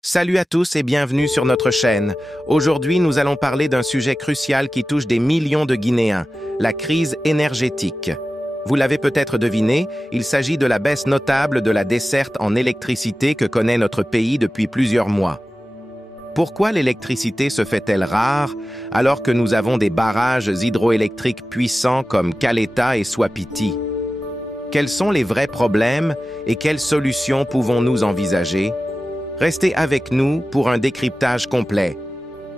Salut à tous et bienvenue sur notre chaîne. Aujourd'hui, nous allons parler d'un sujet crucial qui touche des millions de Guinéens, la crise énergétique. Vous l'avez peut-être deviné, il s'agit de la baisse notable de la desserte en électricité que connaît notre pays depuis plusieurs mois. Pourquoi l'électricité se fait-elle rare alors que nous avons des barrages hydroélectriques puissants comme Caleta et Swapiti? Quels sont les vrais problèmes et quelles solutions pouvons-nous envisager? Restez avec nous pour un décryptage complet.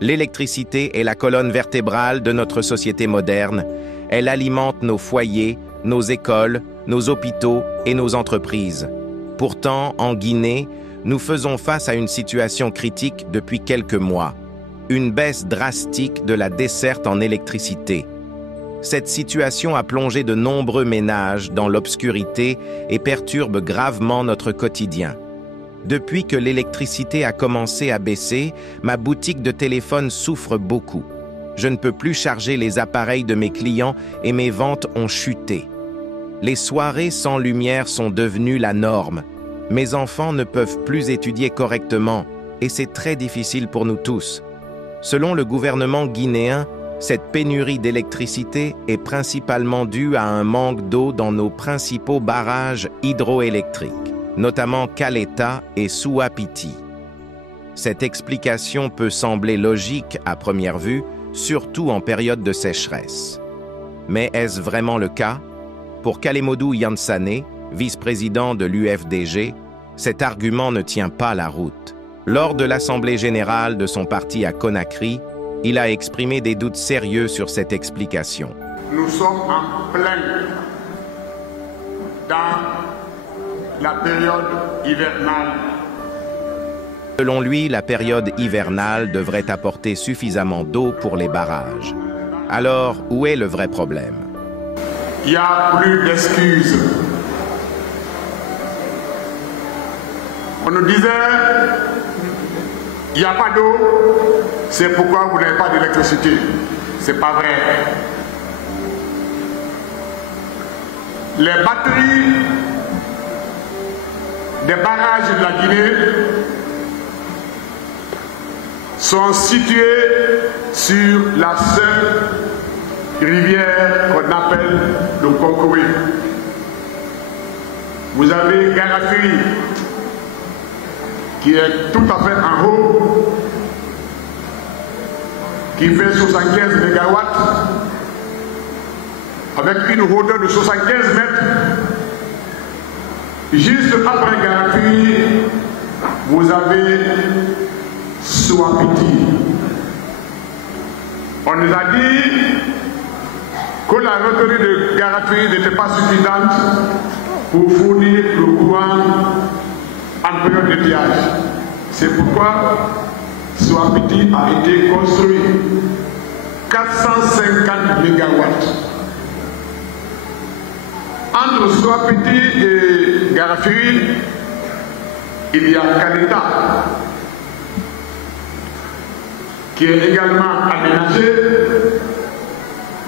L'électricité est la colonne vertébrale de notre société moderne. Elle alimente nos foyers, nos écoles, nos hôpitaux et nos entreprises. Pourtant, en Guinée, nous faisons face à une situation critique depuis quelques mois. Une baisse drastique de la desserte en électricité. Cette situation a plongé de nombreux ménages dans l'obscurité et perturbe gravement notre quotidien. Depuis que l'électricité a commencé à baisser, ma boutique de téléphone souffre beaucoup. Je ne peux plus charger les appareils de mes clients et mes ventes ont chuté. Les soirées sans lumière sont devenues la norme. Mes enfants ne peuvent plus étudier correctement et c'est très difficile pour nous tous. Selon le gouvernement guinéen, cette pénurie d'électricité est principalement due à un manque d'eau dans nos principaux barrages hydroélectriques, notamment Caleta et Swapiti. Cette explication peut sembler logique à première vue, surtout en période de sécheresse. Mais est-ce vraiment le cas? Pour Kalemodou Yansane, vice-président de l'UFDG, cet argument ne tient pas la route. Lors de l'Assemblée générale de son parti à Conakry, il a exprimé des doutes sérieux sur cette explication. Nous sommes en plein dans la période hivernale. Selon lui, la période hivernale devrait apporter suffisamment d'eau pour les barrages. Alors, où est le vrai problème? Il n'y a plus d'excuses. On nous disait, il n'y a pas d'eau, c'est pourquoi vous n'avez pas d'électricité. C'est pas vrai. Les batteries des barrages de la Guinée sont situés sur la seule rivière qu'on appelle le Konkoué. Vous avez Garafiri qui est tout à fait en haut, qui fait 75 MW avec une hauteur de 75 mètres. Juste après Garafiri, vous avez Swapiti. On nous a dit que la retenue de Garafiri n'était pas suffisante pour fournir le courant en période d'étiage. C'est pourquoi Swapiti a été construit 450 MW. Entre Swapiti et Garafiri, il y a Caleta, qui est également aménagé,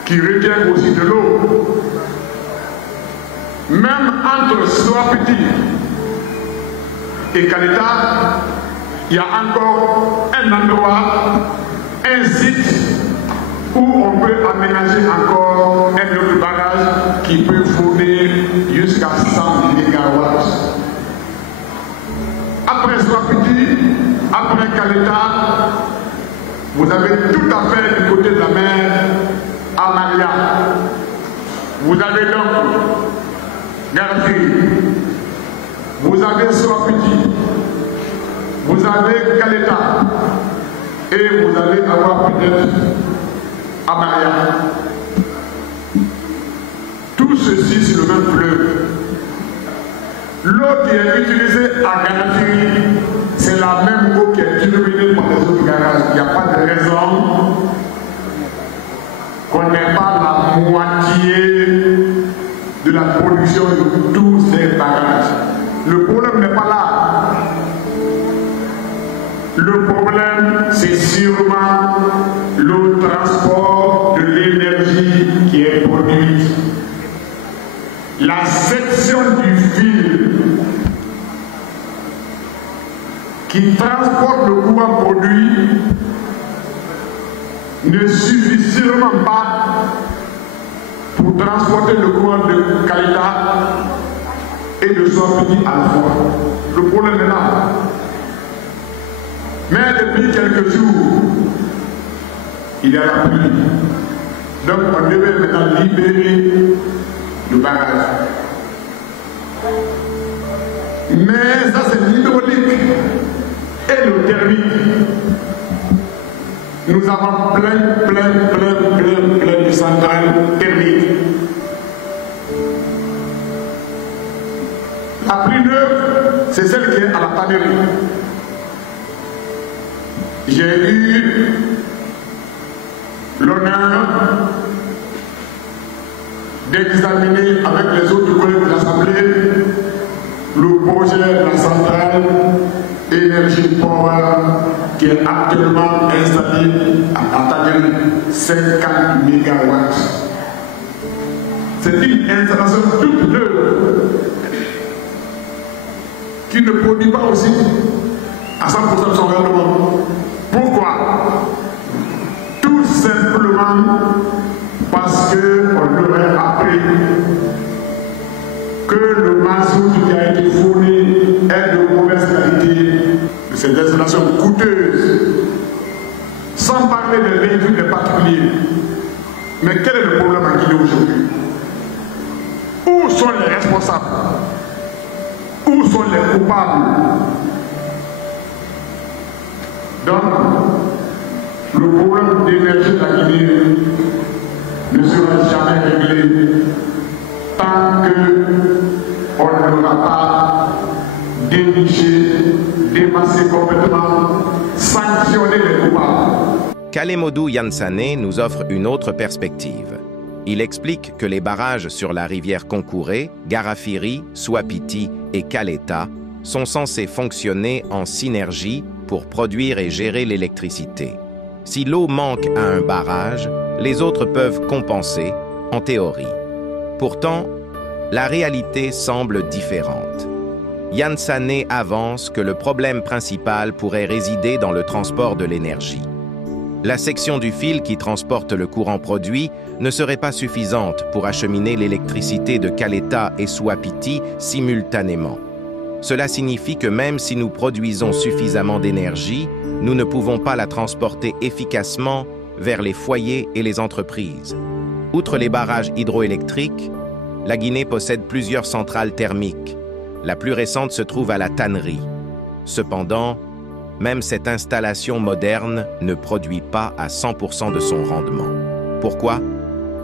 qui retient aussi de l'eau. Même entre Swapiti et Caleta, il y a encore un endroit, un site où on peut aménager encore un autre barrage qui peut fournir jusqu'à 100 MW. Après Swapiti, après Caleta, vous avez tout à fait du côté de la mer Amaria. Vous avez donc Garafiri, vous avez Swapiti, vous avez Caleta et vous allez avoir peut-être Amaria. Tout ceci sur le même fleuve. L'eau qui est utilisée à Garafiri, c'est la même eau qui est illuminée par les autres garages. Il n'y a pas de raison qu'on n'ait pas la moitié de la production de tous ces barrages. Le problème n'est pas là. Le problème, c'est sûrement le transport de l'énergie qui est produite. La section du fil qui transportent le courant produit ne suffit sûrement pas pour transporter le courant de Kaleta et de son pays à la fois. Le problème est là. Mais depuis quelques jours, il y a la pluie. Donc on devait maintenant libérer le barrage. Mais ça c'est l'hydraulique et le thermique. Nous avons plein de centrales thermiques. La plus neuve, c'est celle qui est à la tannerie. J'ai eu l'honneur d'examiner avec les autres collègues de l'Assemblée le projet de la centrale Énergie Power qui est actuellement installé à Tannerie, 50 MW. C'est une installation toute neuve qui ne produit pas aussi à 100% de son rendement. Pourquoi? Tout simplement parce qu'on aurait appris que le mazout qui a été fourni est de mauvaise qualité, de ces installations coûteuses, sans parler des véhicules des particuliers. Mais quel est le problème à Guinée aujourd'hui? Où sont les responsables? Où sont les coupables? Donc, le problème d'énergie de la Guinée ne sera jamais réglé tant qu'on n'aura pas déniché, démassé complètement, sanctionné les coupables. Kalemodou Yansane nous offre une autre perspective. Il explique que les barrages sur la rivière Konkouré, Garafiri, Swapiti et Kaleta sont censés fonctionner en synergie pour produire et gérer l'électricité. Si l'eau manque à un barrage, les autres peuvent compenser, en théorie. Pourtant, la réalité semble différente. Yansane avance que le problème principal pourrait résider dans le transport de l'énergie. La section du fil qui transporte le courant produit ne serait pas suffisante pour acheminer l'électricité de Kaleta et Swapiti simultanément. Cela signifie que même si nous produisons suffisamment d'énergie, nous ne pouvons pas la transporter efficacement vers les foyers et les entreprises. Outre les barrages hydroélectriques, la Guinée possède plusieurs centrales thermiques. La plus récente se trouve à la tannerie. Cependant, même cette installation moderne ne produit pas à 100% de son rendement. Pourquoi?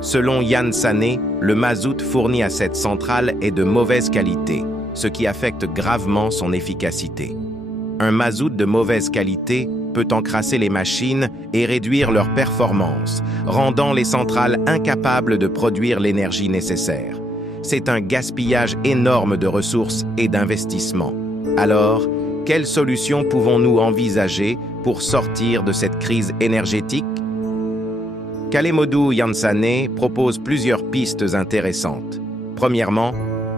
Selon Yansane, le mazout fourni à cette centrale est de mauvaise qualité, ce qui affecte gravement son efficacité. Un mazout de mauvaise qualité peut encrasser les machines et réduire leur performance, rendant les centrales incapables de produire l'énergie nécessaire. C'est un gaspillage énorme de ressources et d'investissements. Alors, quelles solutions pouvons-nous envisager pour sortir de cette crise énergétique? Kalemodou Yansane propose plusieurs pistes intéressantes. Premièrement,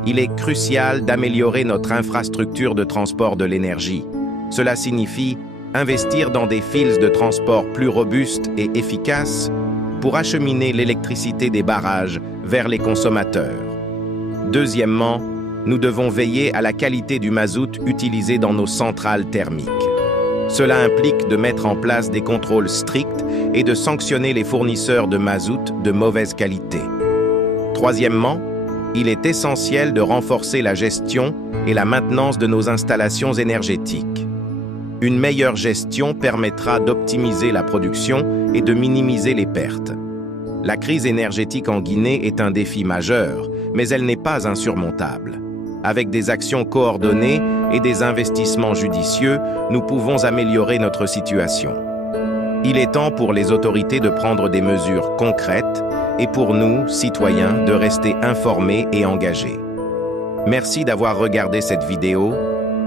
il est crucial d'améliorer notre infrastructure de transport de l'énergie. Cela signifie investir dans des fils de transport plus robustes et efficaces pour acheminer l'électricité des barrages vers les consommateurs. Deuxièmement, nous devons veiller à la qualité du mazout utilisé dans nos centrales thermiques. Cela implique de mettre en place des contrôles stricts et de sanctionner les fournisseurs de mazout de mauvaise qualité. Troisièmement, il est essentiel de renforcer la gestion et la maintenance de nos installations énergétiques. Une meilleure gestion permettra d'optimiser la production et de minimiser les pertes. La crise énergétique en Guinée est un défi majeur, mais elle n'est pas insurmontable. Avec des actions coordonnées et des investissements judicieux, nous pouvons améliorer notre situation. Il est temps pour les autorités de prendre des mesures concrètes et pour nous, citoyens, de rester informés et engagés. Merci d'avoir regardé cette vidéo.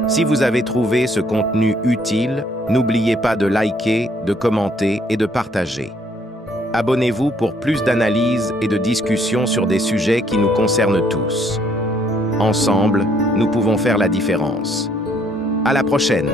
Si vous avez trouvé ce contenu utile, n'oubliez pas de liker, de commenter et de partager. Abonnez-vous pour plus d'analyses et de discussions sur des sujets qui nous concernent tous. Ensemble, nous pouvons faire la différence. À la prochaine!